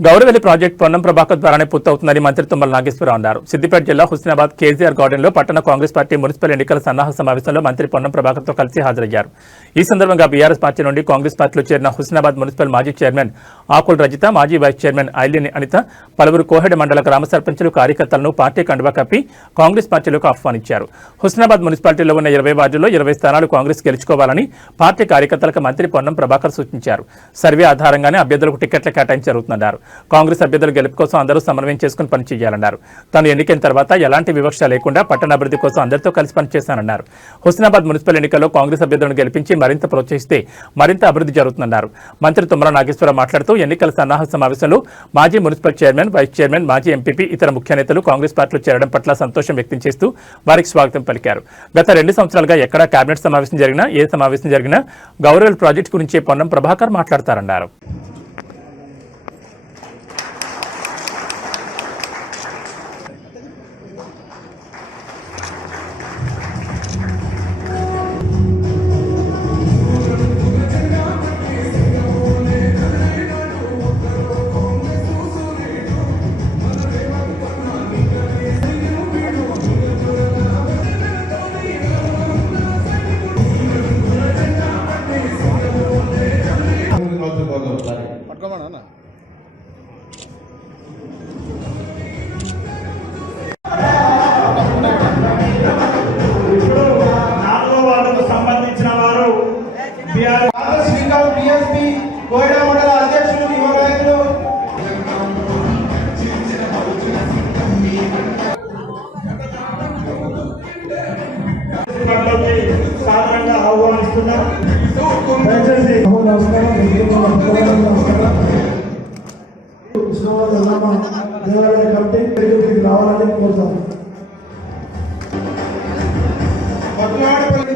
Gouravelli project Ponnam Prabhakar ద్వారానే పూర్తవుతుందని మంత్రి తుమ్మల నాగేశ్వరరావు అన్నారు. సిద్దిపేట జిల్లా హుస్నాబాద్ కేజీఆర్ గార్డెన్లో పట్టణ కాంగ్రెస్ పార్టీ మున్సిపల్ ఎన్నికల సన్నాహ సమావేశంలో మంత్రి పొన్నం ప్రభాకర్తో కలిసి హాజరయ్యారు. ఈ సందర్భంగా బీఆర్ఎస్ పార్టీ నుండి కాంగ్రెస్ పార్టీలో చేరిన హుస్నాబాద్ మున్సిపల్ మాజీ చైర్మన్ ఆకుల రజిత, మాజీ వైస్ చైర్మన్ ఐలిని అనిత, పలువురు కోహెడ మండల గ్రామ సర్పంచులు, కార్యకర్తలను పార్టీ కండువా కప్పి కాంగ్రెస్ పార్టీలోకి ఆహ్వానించారు. హుస్నాబాద్ మున్సిపాలిటీలో ఉన్న 20 వార్డుల్లో 20 స్థానాలు కాంగ్రెస్ గెలుచుకోవాలని పార్టీ కార్యకర్తలకు మంత్రి పొన్నం ప్రభాకర్ సూచించారు. సర్వే ఆధారంగానే అభ్యర్థులకు టికెట్ల కేటాయింపు జరుగుతుందన్నారు. కాంగ్రెస్ అభ్యర్థుల గెలుపు కోసం అందరూ సమన్వయం చేసుకుని పనిచేయాలన్నారు. తాను ఎన్నికైన తర్వాత ఎలాంటి వివక్ష లేకుండా పట్టణాభివృద్ధి కోసం అందరితో కలిసి పనిచేశానన్నారు. హుస్నాబాద్ మున్సిపల్ ఎన్నికల్లో కాంగ్రెస్ అభ్యర్థులను గెలిపించి మరింత ప్రోత్సహిస్తే మరింత అభివృద్ధి జరుగుతుందన్నారు. మంత్రి తుమ్మల నాగేశ్వరరావు మాట్లాడుతూ ఎన్నికల సన్నాహ సమావేశంలో మాజీ మున్సిపల్ చైర్మన్, వైస్ చైర్మన్, మాజీ ఎంపీపీ, ఇతర ముఖ్య నేతలు కాంగ్రెస్ పార్టీలో చేరడం పట్ల సంతోషం వ్యక్తం చేస్తూ వారికి స్వాగతం పలికారు. గత 2 సంవత్సరాలుగా ఎక్కడా కేబినెట్ సమావేశం జరిగినా, ఏ సమావేశం జరిగినా గౌరవెల్లి ప్రాజెక్టు గురించే పొన్నం ప్రభాకర్ మాట్లాడతారన్నారు. సంబంధించిన వారు బిఎస్పీ కోయడా మండల అధ్యక్షులు, యువ నాయకులు సాధారణంగా ఆహ్వానిస్తున్నారు. దేవాలయ కమిటీ రావాలని కోరుతాను.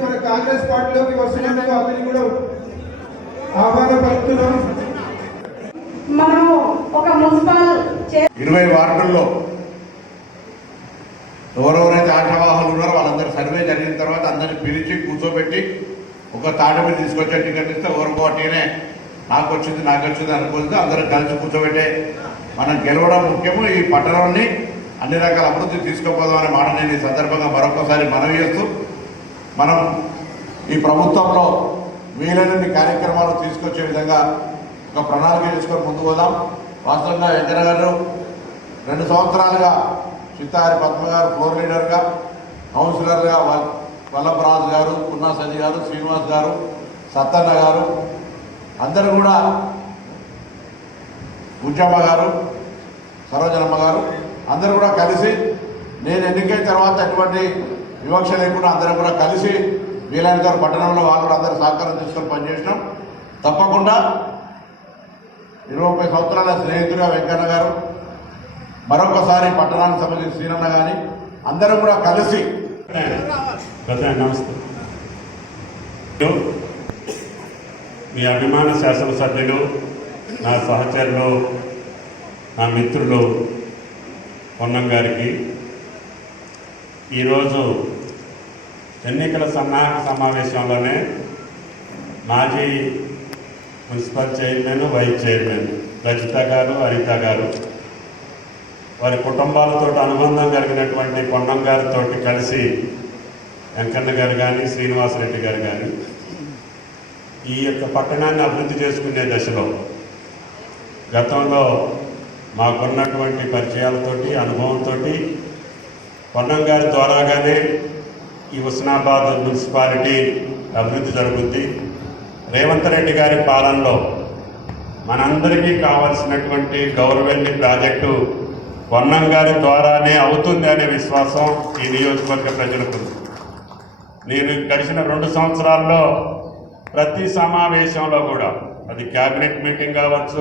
మన కాంగ్రెస్ పార్టీలోకి వస్తున్నందుకు అతని కూడా ఆహ్వానం పలుకుతున్నాం. మనం ఒక మున్సిపల్ 20 వార్డుల్లో ఎవరెవరైతే ఆశావాహులు ఉన్నారో వాళ్ళందరూ సర్వే జరిగిన తర్వాత అందరిని పిలిచి కూర్చోబెట్టి ఒక తాట మీద తీసుకొచ్చే టికెట్ ఇస్తే ఎవరికో అట్టినే నాకు వచ్చింది అనుకుంటే అందరూ కలిసి కూర్చోబెట్టే మనం గెలవడం ముఖ్యము. ఈ పట్టణాన్ని అన్ని రకాల అభివృద్ధి తీసుకుపోదాం అనే మాట నేను ఈ సందర్భంగా మరొకసారి మనవి చేస్తూ, మనం ఈ ప్రభుత్వంలో వీలైనన్ని కార్యక్రమాలు తీసుకొచ్చే విధంగా ఒక ప్రణాళిక చేసుకొని ముందుకు పోదాం. వాస్తవంగా వెంకన్న గారు 2 సంవత్సరాలుగా చిత్తారి పద్మ గారు ఫ్లోర్ లీడర్గా, కౌన్సిలర్గా వల్లభరాజు గారు, పున్నా సది గారు, శ్రీనివాస్ గారు, సత్తన్న గారు, అందరూ కూడా గుజ్జమ్మ గారు, సరోజనమ్మ గారు అందరూ కూడా కలిసి నేను ఎన్నికైన తర్వాత ఎటువంటి వివక్ష లేకుండా అందరం కూడా కలిసి వీలైన గారు పట్టణంలో వాళ్ళు అందరూ సహకారం తీసుకొని పనిచేసినాం. తప్పకుండా 20 సంవత్సరాల స్నేహితుడిగా వెంకన్న గారు, మరొకసారి పట్టణానికి సంబంధించిన శ్రీనన్న కానీ అందరం కూడా కలిసి నమస్తే. మీ అభిమాన శాసనసభ్యులు, నా సహచరులు, నా మిత్రులు పొన్నం గారికి ఈరోజు ఎన్నికల సన్నాహక సమావేశంలోనే మాజీ municipal chairman, vice chairman Rajitha గారు, అనిత గారు, వారి కుటుంబాలతో అనుబంధం కలిగినటువంటి పొన్నం గారితో కలిసి వెంకన్న గారు కానీ, శ్రీనివాసరెడ్డి గారు కానీ ఈ యొక్క పట్టణాన్ని అభివృద్ధి చేసుకునే దశలో గతంలో మాకున్నటువంటి పరిచయాలతోటి, అనుభవంతో పొన్నం గారి ద్వారాగానే ఈ హుస్నాబాద్ మున్సిపాలిటీ అభివృద్ధి జరుగుద్ది. రేవంత్ రెడ్డి గారి పాలనలో మనందరికీ కావాల్సినటువంటి గౌరవెల్లి ప్రాజెక్టు పొన్నం గారి ద్వారానే అవుతుంది అనే విశ్వాసం ఈ నియోజకవర్గ ప్రజలకు. నేను గడిచిన 2 సంవత్సరాల్లో ప్రతి సమావేశంలో కూడా, అది క్యాబినెట్ మీటింగ్ కావచ్చు,